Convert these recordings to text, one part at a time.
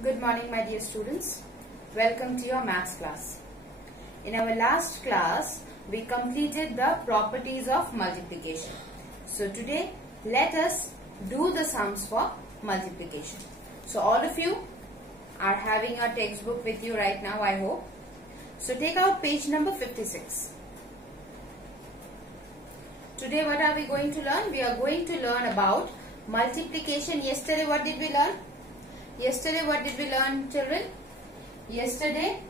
Good morning, my dear students. Welcome to your maths class. In our last class, we completed the properties of multiplication. So today, let us do the sums for multiplication. So all of you are having a textbook with you right now, I hope. So take out page number 56. Today, what are we going to learn? We are going to learn about multiplication. Yesterday, what did we learn? Yesterday, what did we learn, children? Yesterday,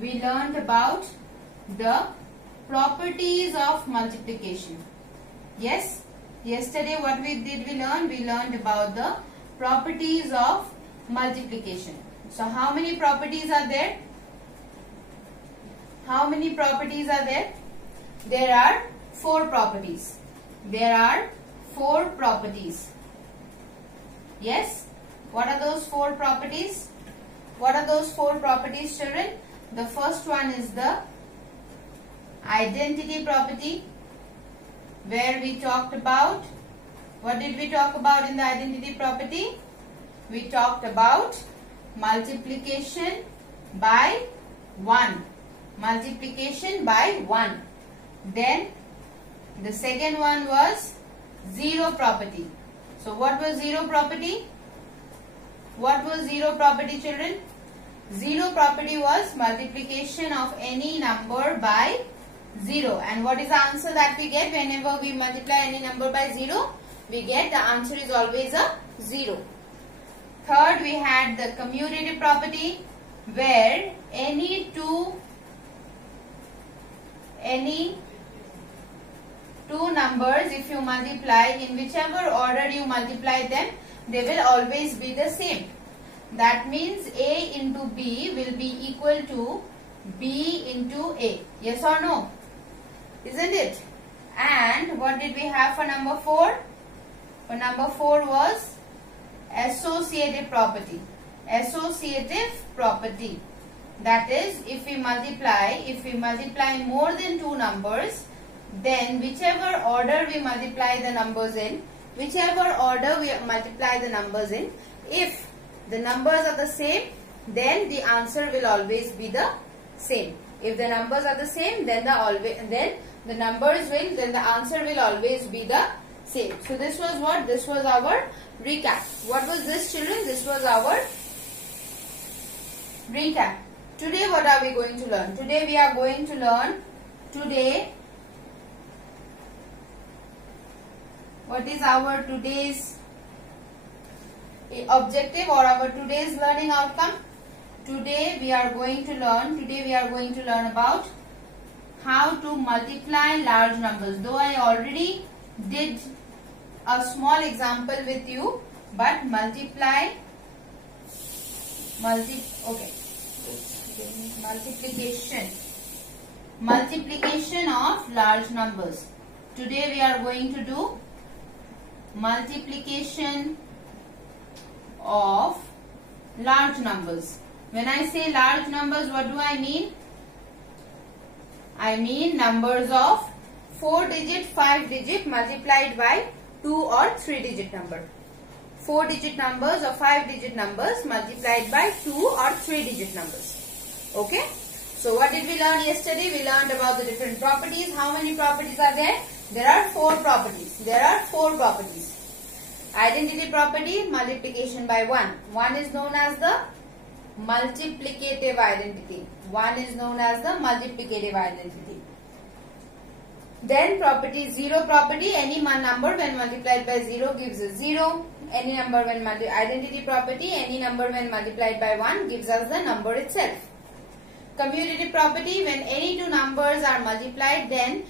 we learned about the properties of multiplication. Yes? Yesterday, what did we learn? We learned about the properties of multiplication. So, how many properties are there? How many properties are there? There are 4 properties. There are 4 properties. Yes? What are those 4 properties? What are those 4 properties, children? The first one is the identity property, where we talked about, what did we talk about in the identity property? We talked about multiplication by 1. Multiplication by 1. Then the second one was zero property. So what was zero property? What was zero property, children? Zero property was multiplication of any number by 0. And what is the answer that we get whenever we multiply any number by 0? We get the answer is always a 0. Third, we had the commutative property, where any two numbers, if you multiply, in whichever order you multiply them, they will always be the same. That means A into B will be equal to B into A. Yes or no? Isn't it? And what did we have for number 4? For number 4 was associative property. Associative property. That is, if we multiply more than 2 numbers, then whichever order we multiply the numbers in, if the numbers are the same, then the answer will always be the same. If the numbers are the same, then the answer will always be the same. So this was what? This was our recap. What was this, children? This was our recap. Today, what are we going to learn? Today, we are going to learn, what is our today's objective or our today's learning outcome? Today we are going to learn about how to multiply large numbers. Though I already did a small example with you, but multiplication of large numbers. Today we are going to do multiplication of large numbers. When I say large numbers, what do I mean? I mean numbers of 4 digit, 5 digit multiplied by 2 or 3 digit number. 4 digit numbers or 5 digit numbers multiplied by 2 or 3 digit numbers. Okay? So what did we learn yesterday? We learned about the different properties. How many properties are there? There are 4 properties. Identity property, multiplication by 1. 1 is known as the multiplicative identity. Then property, zero property, any number when multiplied by 0 gives us 0. Any number when identity property, any number when multiplied by 1 gives us the number itself. Commutative property, when any 2 numbers are multiplied, then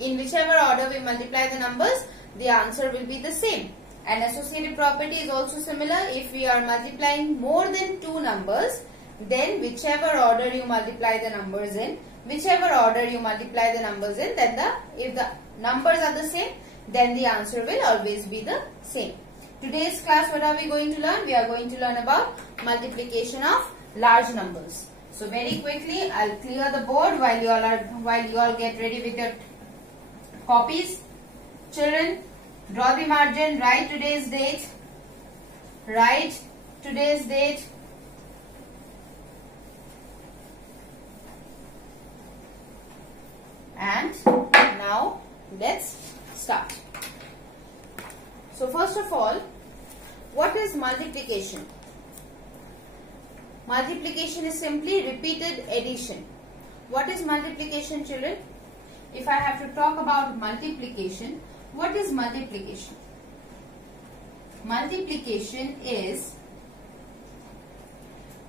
in whichever order we multiply the numbers, the answer will be the same. And associative property is also similar. If we are multiplying more than 2 numbers, then whichever order you multiply the numbers in, then if the numbers are the same, then the answer will always be the same. Today's class, what are we going to learn? We are going to learn about multiplication of large numbers. So very quickly, I'll clear the board while you all get ready with your copies. Children, draw the margin, write today's date. Write today's date. And now let's start. So first of all, what is multiplication? Multiplication is simply repeated addition. What is multiplication, children? If I have to talk about multiplication, what is multiplication? Multiplication is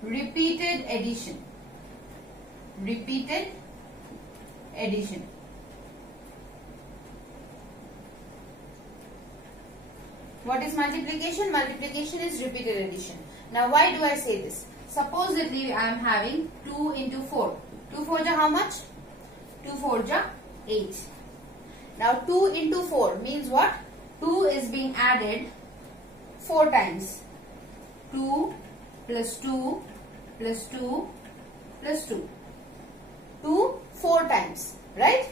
repeated addition. Repeated addition. What is multiplication? Multiplication is repeated addition. Now why do I say this? Supposedly I am having 2 into 4. 2 4 ja how much? 2 4 ja 8. Now 2 into 4 means what? 2 is being added 4 times. 2 plus 2 plus 2 plus 2. 2 4 times, right?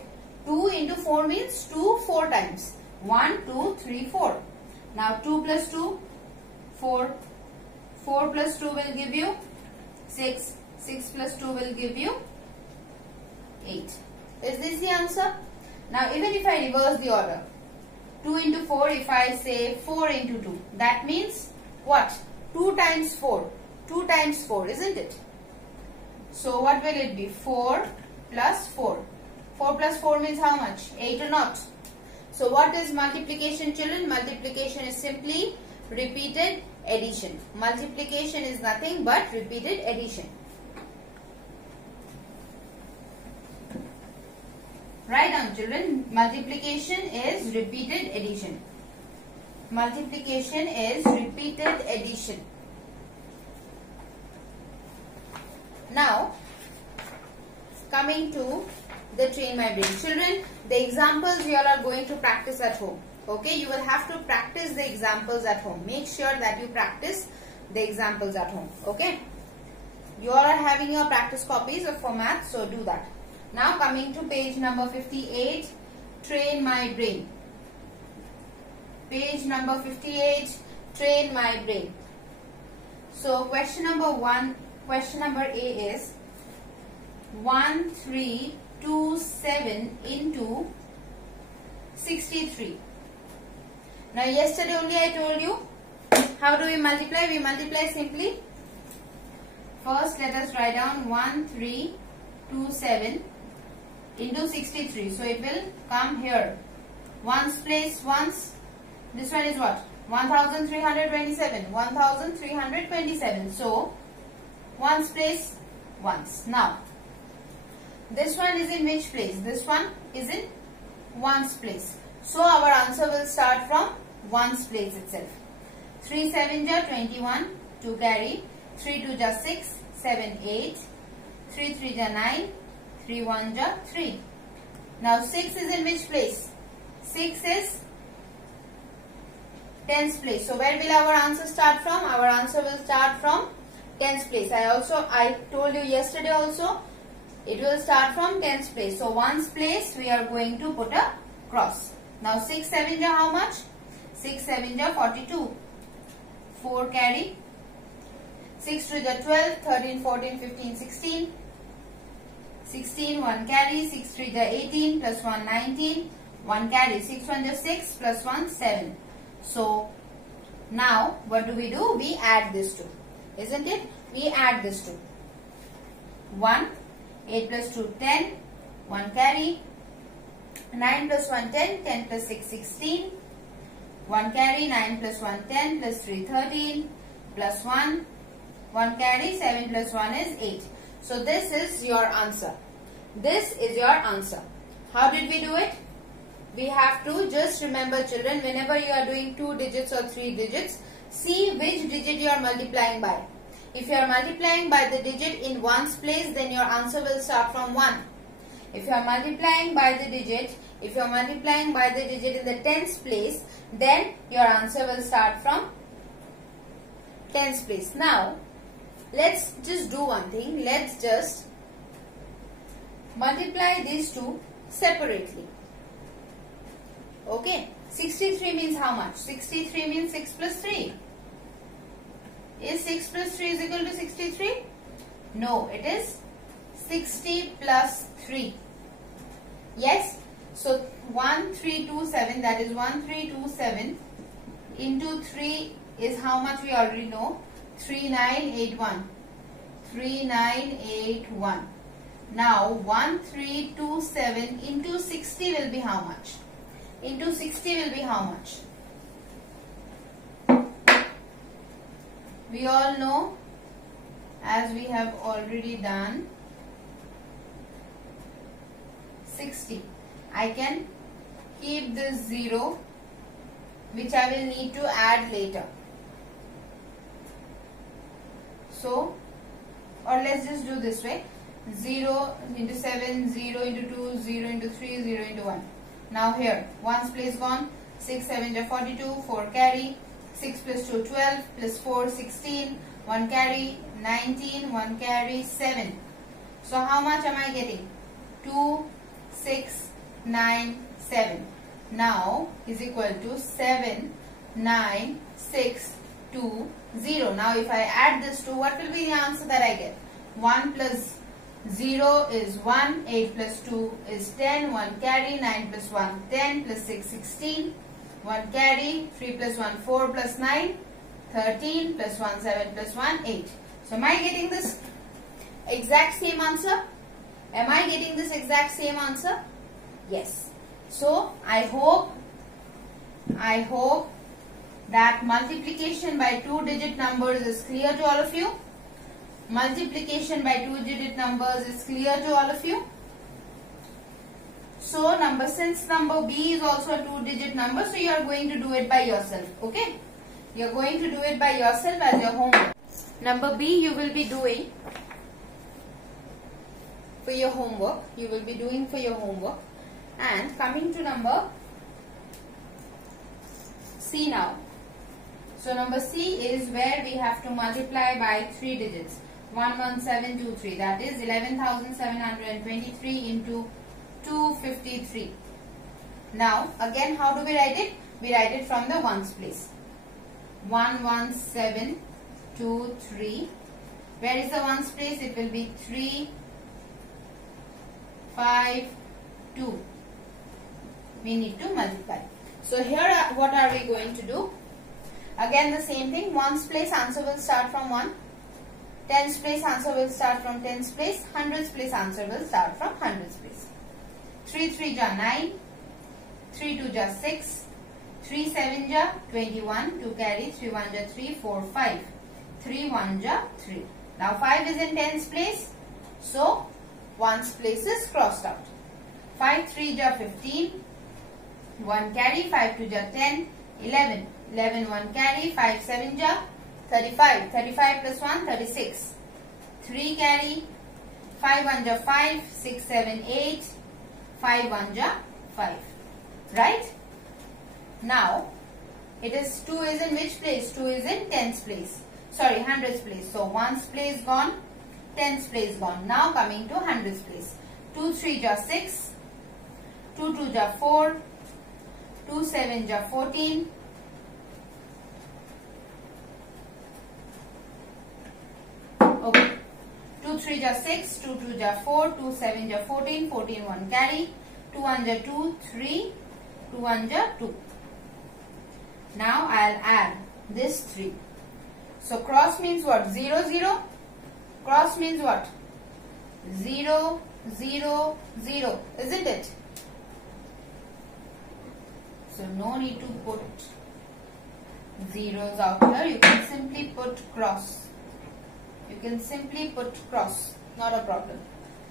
2 into 4 means 2 4 times. 1 2 3 4. Now 2 plus 2 4. 4 plus 2 will give you 6. 6 plus 2 will give you 8. Is this the answer? Now even if I reverse the order, 2 into 4, if I say 4 into 2, that means what? 2 times 4. 2 times 4, isn't it? So what will it be? 4 plus 4. 4 plus 4 means how much? 8 or not? So what is multiplication, children? Multiplication is simply repeated addition. Multiplication is nothing but repeated addition. Write down, children. Multiplication is repeated addition. Multiplication is repeated addition. Now, coming to the Train My Brain. Children, the examples you all are going to practice at home. Okay, you will have to practice the examples at home. Make sure that you practice the examples at home. Okay, you all are having your practice copies for math, so do that. Now coming to page number 58, Train My Brain. Page number 58, Train My Brain. So question number 1, question number A is 1327 into 63. Now yesterday only I told you how do we multiply? We multiply simply. First let us write down 1327 into 63. So it will come here. Ones place ones. This one is what? 1327. 1327. So ones place ones. Now this one is in which place? This one is in ones place. So our answer will start from ones place itself. 3 7 ja 21, 2 carry, 3 2 ja 6, 7 8, 3 3 ja 9, 3 1 ja 3. Now 6 is in which place? 6 is tens place. So where will our answer start from? Our answer will start from tens place. I told you yesterday also, it will start from tens place. So ones place we are going to put a cross. Now 6 7 ja how much? 6 7 ja 42. 4 carry. 6 2 ja 12, 13 14 15 16. 16 1 carry. 6 3 ja 18 plus 1 19. 1 carry. 6 1 ja 6 plus 1 7. So now what do? We add this two, isn't it? We add this two. 1 8 plus 2 10. 1 carry. 9 plus 1 10. 10 plus 6 16. 1 carry. 9 plus 1 10 plus 3 13 plus 1 1 carry. 7 plus 1 is 8. So this is your answer. This is your answer. How did we do it? We have to just remember, children, whenever you are doing 2 digits or 3 digits, see which digit you are multiplying by. If you are multiplying by the digit in ones place, then your answer will start from 1. If you are multiplying by the digit, in the tens place, then your answer will start from tens place. Now, let's just do one thing. Let's just multiply these two separately. Okay. 63 means how much? 63 means 6 plus 3. Is 6 plus 3 is equal to 63? No, it is 60 plus 3. Yes. So 1327, that is 1327 into 3 is how much we already know. 3981. 3981. Now 1327 into 60 will be how much? Into 60 will be how much? We all know, as we have already done, 60. I can keep this 0, which I will need to add later. So, or let's just do this way. 0 into 7, 0 into 2, 0 into 3, 0 into 1. Now here, 1's place gone. 6, 7 are 42, 4 carry. 6 plus 2, 12, plus 4, 16. 1 carry, 19, 1 carry, 7. So how much am I getting? 2, 6, 9, 7. Now is equal to 7, 9, 6, 2, 0. Now if I add this 2, what will be the answer that I get? 1 plus 0 is 1, 8 plus 2 is 10, 1 carry, 9 plus 1, 10, plus 6, 16, 1 carry, 3 plus 1, 4 plus 9, 13, plus 1, 7 plus 1, 8. So am I getting this exact same answer? Am I getting this exact same answer? Yes. So I hope that multiplication by 2-digit numbers is clear to all of you. Multiplication by 2-digit numbers is clear to all of you. So since number B is also a 2-digit number, so you are going to do it by yourself. Okay? You are going to do it by yourself as your homework. Number B you will be doing for your homework. You will be doing for your homework. And coming to number C now. So number C is where we have to multiply by 3 digits. 11723, that is 11,723 into 253. Now again, how do we write it? We write it from the ones place. 11723. Where is the ones place? It will be 3, 5, 2. We need to multiply. So here what are we going to do? Again the same thing. Ones place answer will start from 1. Tens place answer will start from tens place. Hundreds place answer will start from hundreds place. 3 3 ja 9. 3 2 ja 6. 3 7 ja 21. 2 carry. 3 1 ja 3. 4 5. 3 1 ja 3. Now 5 is in tens place. So ones place is crossed out. 5 3 ja 15. 1 carry. 5 2 ja 10. 11. 11 1 carry. 5 7 ja 35. 35 plus 1, 36. 3 carry. 5 1 ja 5. 6 7 8. 5 1 ja 5. Right? Now, it is 2 is in which place? 2 is in tens place. Sorry, hundreds place. So, ones place gone. Tens place gone. Now, coming to hundreds place. 2 3 ja 6. 2 2 ja 4. 2 7 ja 14. Okay. 2 3 ja 6, 2 2 ja 4, 2 7 ja 14, 14 1 carry, 2 1 ja 2, 3, 2 1 ja 2. Now I'll add this 3. So cross means what? 0 0. Cross means what? 0 0 0. Isn't it? So no need to put zeros out here. You can simply put cross. You can simply put cross, not a problem.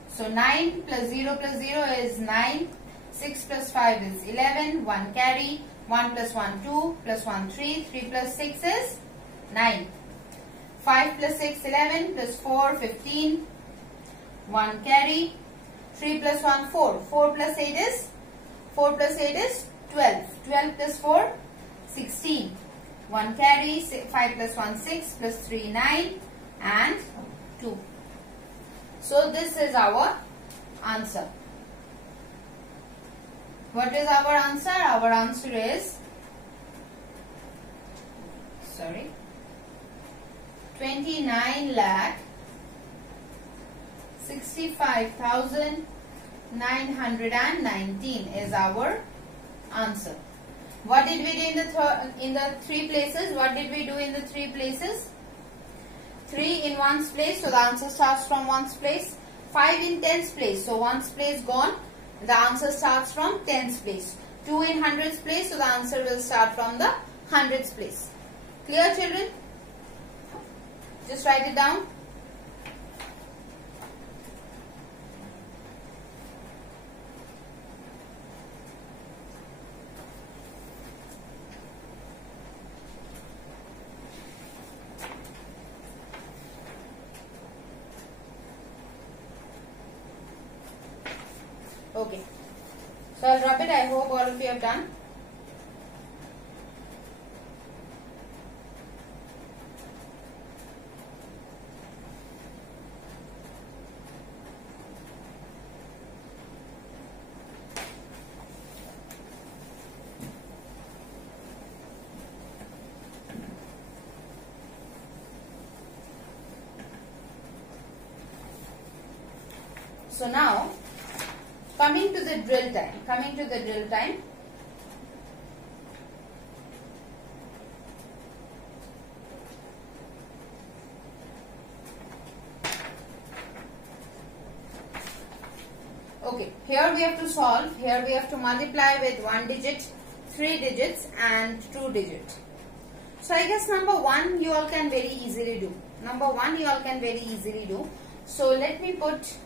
So 9 plus 0 is 9, 6 plus 5 is 11, 1 carry, 1 plus 1 2, plus 1 3, 3 plus 6 is 9, 5 plus 6 11, plus 4 15, 1 carry, 3 plus 1 4, 4 plus 8 is 12, 12 plus 4 16, 1 carry, 5 plus 1 6, plus 3 9, and 2. So this is our answer. What is our answer? Our answer is, 29,65,919 is our answer. What did we do in the three places? What did we do in the three places? 3 in ones place, so the answer starts from ones place. 5 in tens place, so ones place gone, the answer starts from tens place. 2 in hundreds place, so the answer will start from the hundreds place. Clear, children? Just write it down. Okay. So I'll drop it. I hope all of you have done. So now, coming to the drill time. Okay, here we have to solve. Here we have to multiply with 1 digit, 3 digits and 2 digits. So I guess number 1 you all can very easily do. So let me put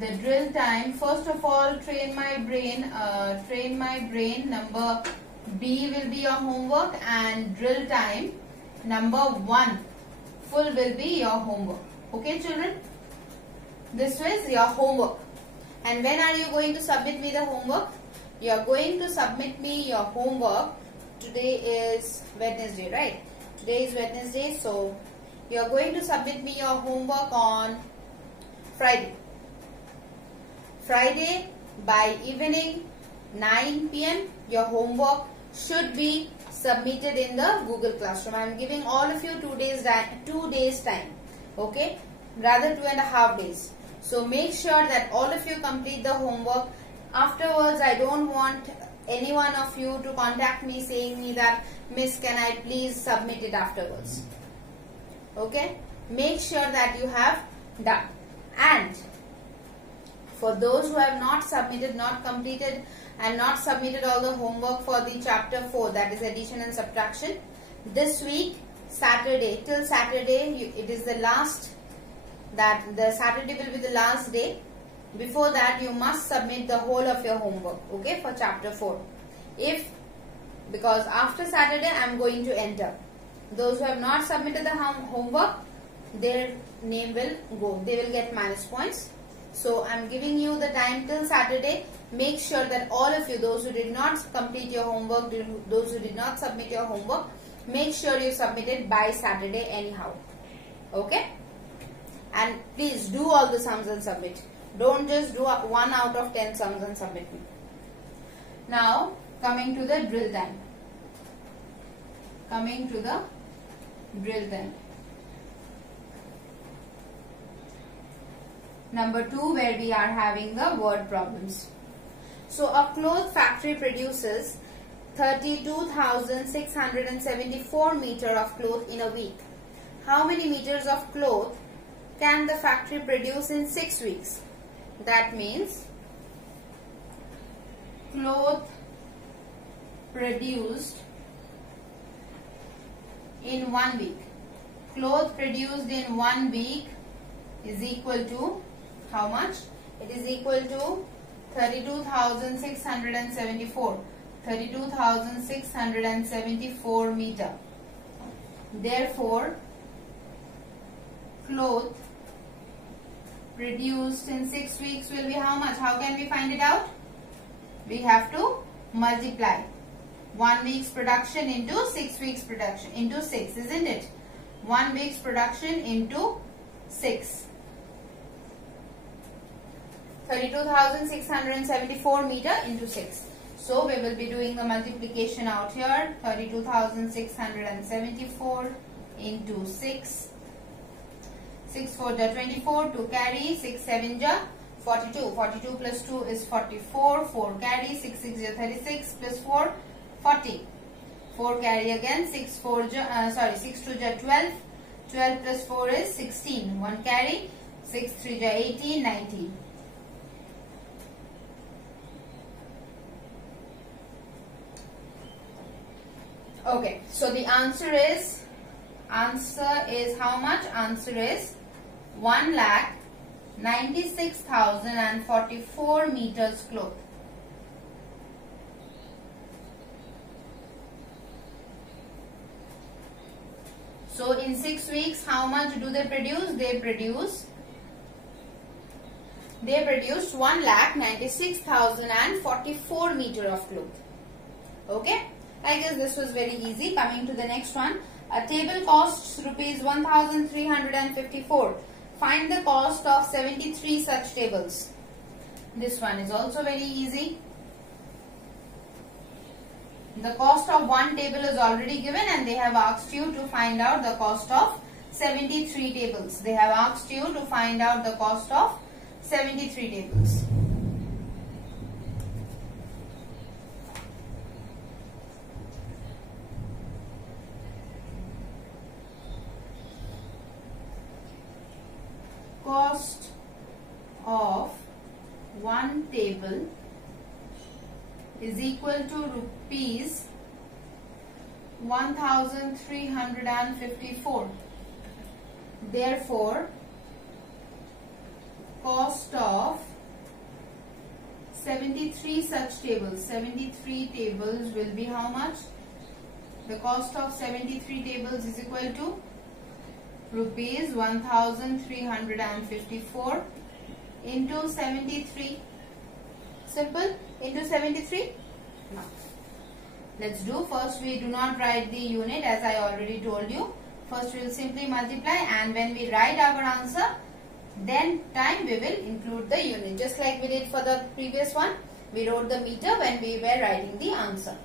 the drill time. First of all, train my brain. Number B will be your homework, and drill time number 1 full will be your homework. Okay, children? This is your homework. And when are you going to submit me the homework? You are going to submit me your homework. Today is Wednesday, right? Today is Wednesday, so you are going to submit me your homework on Friday. Friday by evening 9 p.m. your homework should be submitted in the Google Classroom. I am giving all of you 2 days time. Okay, rather 2.5 days. So make sure that all of you complete the homework. Afterwards, I don't want any one of you to contact me saying me that, Miss, can I please submit it afterwards? Okay, make sure that you have done. And for those who have not submitted, not completed and not submitted all the homework for the chapter 4, that is addition and subtraction, this week, Saturday, till Saturday, it is the last, that the Saturday will be the last day. Before that, you must submit the whole of your homework, okay, for chapter 4. Because after Saturday, I am going to enter. Those who have not submitted the homework, their name will go. They will get minus points. So I am giving you the time till Saturday. Make sure that all of you, those who did not complete your homework, those who did not submit your homework, make sure you submit it by Saturday anyhow. Okay? And please do all the sums and submit. Don't just do 1 out of 10 sums and submit me. Now, coming to the drill time. Number 2, where we are having the word problems. So a cloth factory produces 32,674 meters of cloth in a week. How many meters of cloth can the factory produce in 6 weeks? That means cloth produced in 1 week. Cloth produced in 1 week is equal to how much? It is equal to 32,674. 32,674 meters. Therefore, cloth produced in 6 weeks will be how much? How can we find it out? We have to multiply 1 week's production into 6 weeks production into 6, isn't it? 1 week's production into 6. 32,674 meters into 6. So we will be doing the multiplication out here. 32,674 into 6. 6 4 ja 24, 2 carry, 6 7 ja 42. 42 plus 2 is 44, 4 carry, 6 6 ja 36 plus 4 40. 4 carry again, 6 4 ja, 6 2 ja 12, 12 plus 4 is 16. 1 carry, 6 3 ja 18, 19. Okay, so the answer is how much? Answer is 1,96,044 meters cloth. So in 6 weeks, how much do they produce? They produced 1,96,044 meter of cloth. Okay, I guess this was very easy. Coming to the next one. A table costs rupees 1,354. Find the cost of 73 such tables. This one is also very easy. The cost of one table is already given and they have asked you to find out the cost of 73 tables. They have asked you to find out the cost of 73 tables. Cost of one table is equal to rupees 1,354. Therefore, cost of 73 such tables. 73 tables will be how much? The cost of 73 tables is equal to rupees 1,354 into 73. Simple. Into 73. Now, let's do. First, we do not write the unit as I already told you. First, we will simply multiply, and when we write our answer, then time we will include the unit. Just like we did for the previous one, we wrote the meter when we were writing the answer.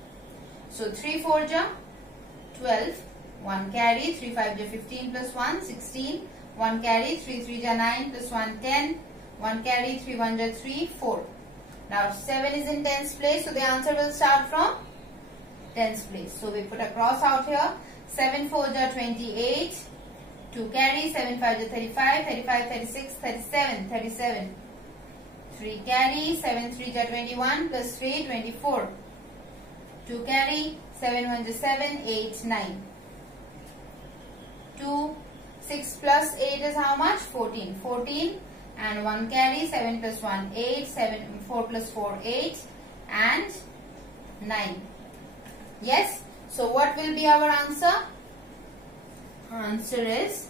So 3 4 ja 12, 1 carry, 3 5 ja 15 plus 1 16, 1 carry, 3 3 ja 9 plus 1 10, 1 carry, 3 1 ja 3 4. Now 7 is in tens place, so the answer will start from tens place. So we put a cross out here. 7 4 ja 28, 2 carry, 7 5 ja 35, 35 36, 37, 37. 3 carry, 7 3 ja 21 plus 3 24. 2 carry, 7 1 ja 7, 8 9. 2 6 plus 8 is how much? 14. 14 and 1 carry, 7 plus 1 8, 7 4 plus 4 8 and 9. Yes. So what will be our answer? Answer is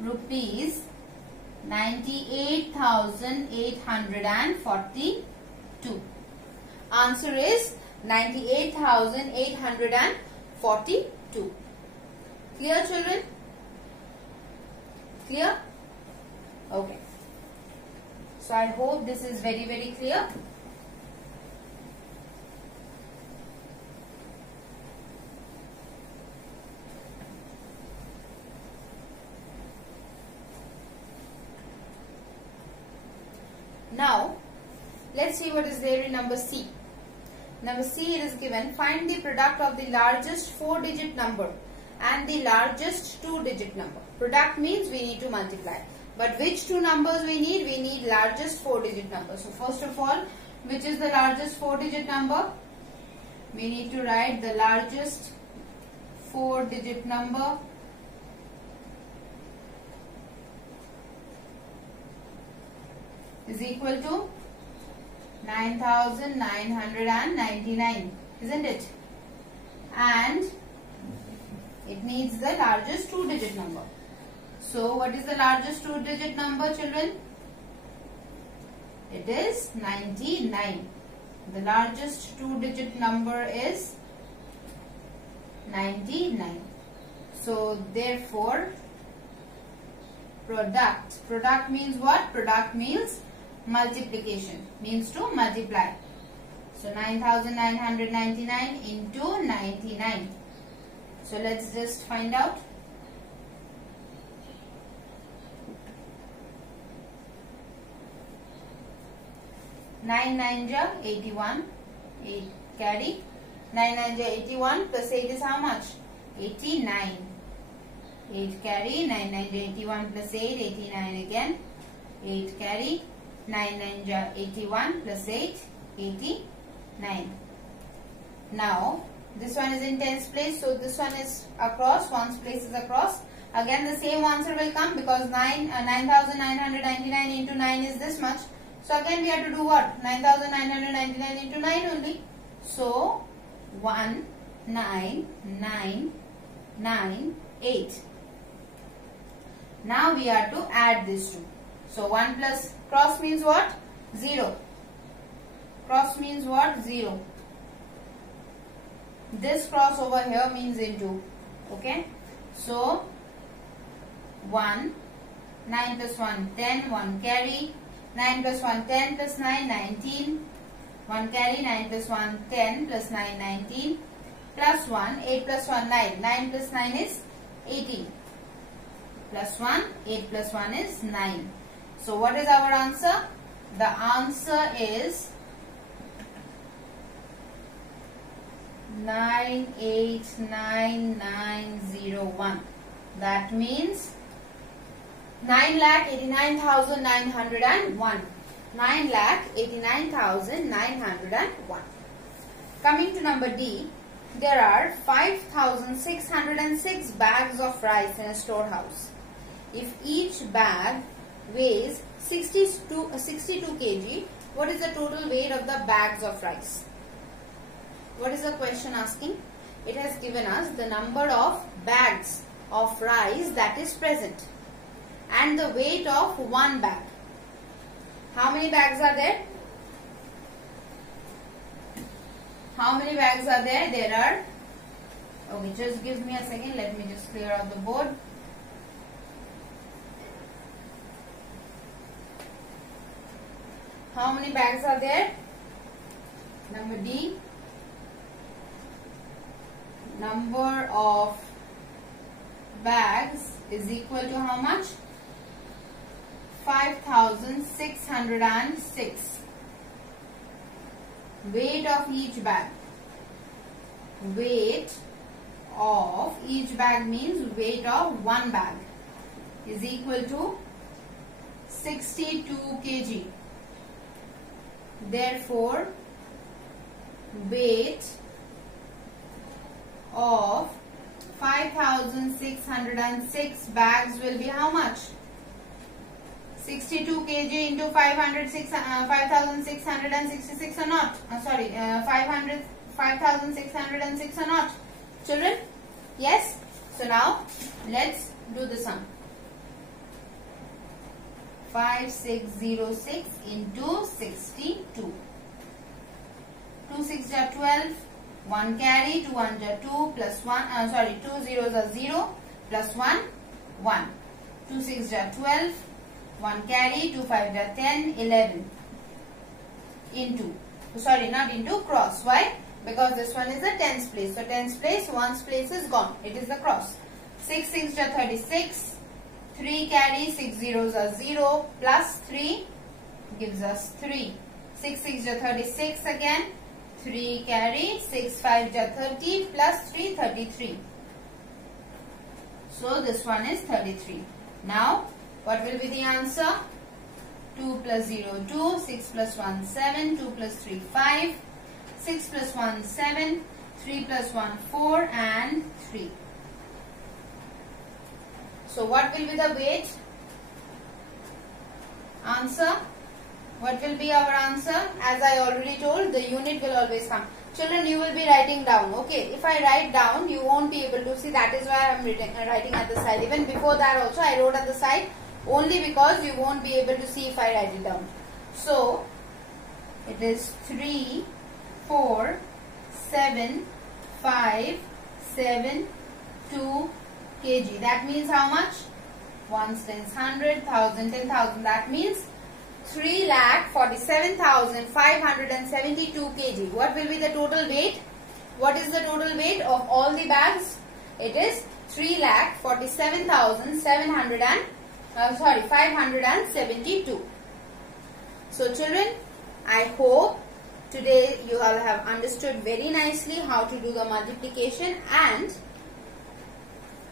rupees 98,842. Answer is 98,842. Clear, children? Clear? Okay. So I hope this is very, very clear. Now, let's see what is there in number C. Number C, it is given, find the product of the largest 4-digit number and the largest 2-digit number. Product means we need to multiply. But which two numbers we need? We need largest 4-digit number. So first of all, which is the largest 4-digit number? We need to write the largest 4-digit number. Is equal to 9,999, isn't it? And it needs the largest 2-digit number. So what is the largest 2-digit number, children? It is 99. The largest 2-digit number is 99. So therefore, product means what? Product means multiplication, means to multiply. So 9,999 into 99. So let's just find out. Nine 9 ja 81. 8 carry. 9 9 ja 81 plus 8 is how much? 89. 8 carry. 9 9 ja 81 plus 8. 89 again. 8 carry. 9 9 ja 81 plus 8. 89. Now this one is in tens place, so this one is across. Ones place is across. Again the same answer will come because 9,999 into 9 is this much. So again we have to do what? 9,999 into 9 only. So 1998. Now we have to add these two. So 1 plus cross means what? 0. Cross means what? 0. This cross over here means into. Okay. So 1. 9 plus 1 10. 1 carry. 9 plus 1 10 plus 9 19. 1 carry. 9 plus 1 10 plus 9 19. Plus 1 8 plus 1 9. 9 plus 9 is 18. Plus 1 8 plus 1 is 9. So what is our answer? The answer is 989901. That means 9,89,901. 9,89,901. Coming to number D, there are 5,606 bags of rice in a storehouse. If each bag weighs 62 kg, what is the total weight of the bags of rice? What is the question asking? It has given us the number of bags of rice that is present and the weight of one bag. How many bags are there? How many bags are there? There are, okay, just give me a second. Let me just clear out the board. How many bags are there? Number D. Number of bags is equal to how much? 5,606. Weight of each bag. Weight of each bag means weight of one bag is equal to 62 kg. Therefore, weight of 5,606 bags will be how much? 62 kg into 5,666 or not? 5,606 or not? Children? Yes? So now, let's do the sum. 5606 into 62. 2 6 are 12. 1 carry, 2 1 are 2 plus 1, 2 zeros are 0 plus 1, 1. 2 6 are 12. 1 carry, 2 5 are 10, 11. Into, not into, cross. Why? Because this one is a tens place. So tens place, ones place is gone. It is the cross. 6 6 are 36. 3 carry, 6 zeros are 0 plus 3 gives us 3. 6 6 are 36 again. 3 carry, 6 5 are 30 plus 3 33. So this one is 33. Now what will be the answer? 2 plus 0 2, 6 plus 1 7, 2 plus 3 5, 6 plus 1 7, 3 plus 1 4 and 3. So what will be the weight? Answer. What will be our answer? As I already told, the unit will always come. Children, you will be writing down. Okay, if I write down, you won't be able to see. That is why I am writing at the side. Even before that also, I wrote at the side only because you won't be able to see if I write it down. So, it is 3, 4, 7, 5, 7, 2 kg. That means how much? 1 tens 100, 1000, 10,000. That means 3,47,572 kg. What will be the total weight? What is the total weight of all the bags? It is 572. So children, I hope today you all have understood very nicely how to do the multiplication, and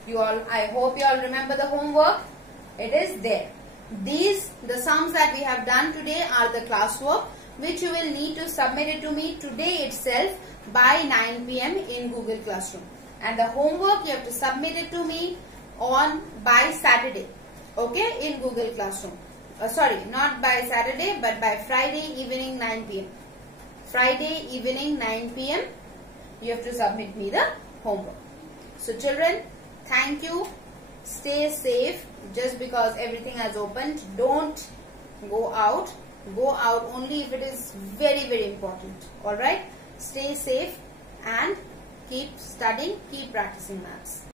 I hope you all remember the homework. It is there. The sums that we have done today are the classwork, which you will need to submit it to me today itself by 9 p.m. in Google Classroom. And the homework you have to submit it to me by Saturday, okay, in Google Classroom. Sorry, not by Saturday, but by Friday evening 9 p.m. Friday evening 9 p.m. you have to submit me the homework. So children, thank you. Stay safe. Just because everything has opened, don't go out. Go out only if it is very, very important. Alright? Stay safe and keep studying, keep practicing maths.